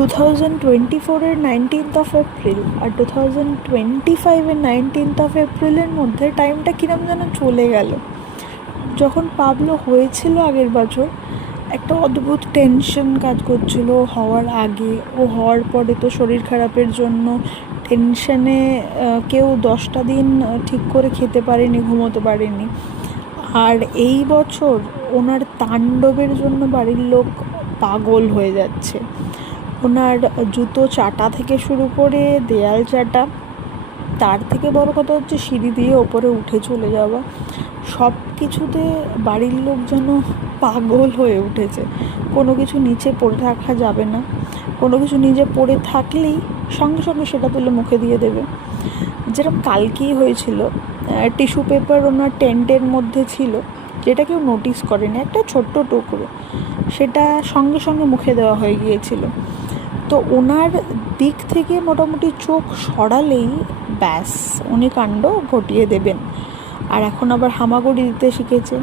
2024-এর 19th April আর 2025-এর 19th এপ্রিলের মধ্যে টাইমটা কিরম যেন চলে গেল। যখন পাবলো হয়েছিল আগের বছর, একটা অদ্ভুত টেনশন কাজ করছিল হওয়ার আগে। ও হওয়ার পরে তো শরীর খারাপের জন্য টেনশনে কেউ 10টা দিন ঠিক করে খেতে পারেনি, ঘুমোতে পারেনি। আর এই বছর ওনার তাণ্ডবের জন্য বাড়ির লোক পাগল হয়ে যাচ্ছে। ওনার জুতো চাটা থেকে শুরু করে দেয়াল চাটা, তার থেকে বড় কথা হচ্ছে সিঁড়ি দিয়ে ওপরে উঠে চলে যাওয়া, সব কিছুতে বাড়ির লোক যেন পাগল হয়ে উঠেছে। কোনো কিছু নিচে পড়ে রাখা যাবে না, কোনো কিছু নিজে পড়ে থাকলেই সঙ্গে সঙ্গে সেটা তুলে মুখে দিয়ে দেবে। যেরকম কালকেই হয়েছিল, টিস্যু পেপার ওনার টেন্টের মধ্যে ছিল, যেটা কেউ নোটিস করেনি, একটা ছোট্ট টুকরো, সেটা সঙ্গে সঙ্গে মুখে দেওয়া হয়ে গিয়েছিল। তো ওনার দিক থেকে মোটামুটি চোখ সরালেই ব্যাস উনি কাণ্ড ঘটিয়ে দেবেন। আর এখন আবার হামাগুড়ি দিতে শিখেছে,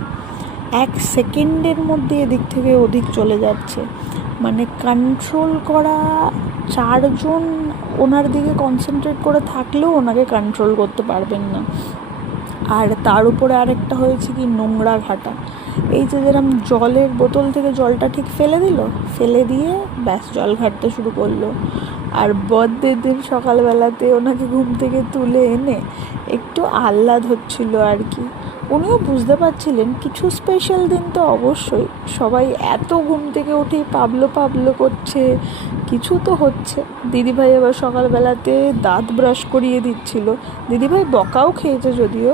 1 সেকেন্ডের মধ্যে এদিক থেকে ওদিক চলে যাচ্ছে। মানে কন্ট্রোল করা, 4 জন ওনার দিকে কনসেন্ট্রেট করে থাকলেও ওনাকে কন্ট্রোল করতে পারবেন না। আর তার উপরে আরেকটা হয়েছে কি, নোংরা ঘাটা। এই যে যেরকম জলের বোতল থেকে জলটা ঠিক ফেলে দিল, ফেলে দিয়ে ব্যাস জল ঘাটতে শুরু করলো। আর বার্থডের দিন সকালবেলাতে ওনাকে ঘুম থেকে তুলে এনে একটু আহ্লাদ হচ্ছিল আর কি। উনিও বুঝতে পারছিলেন কিছু স্পেশাল দিন তো অবশ্যই, সবাই এত ঘুম থেকে উঠেই পাবলো পাবলো করছে, কিছু তো হচ্ছে। দিদিভাই আবার সকালবেলাতে দাঁত ব্রাশ করিয়ে দিচ্ছিল, দিদিভাই বকাও খেয়েছে যদিও,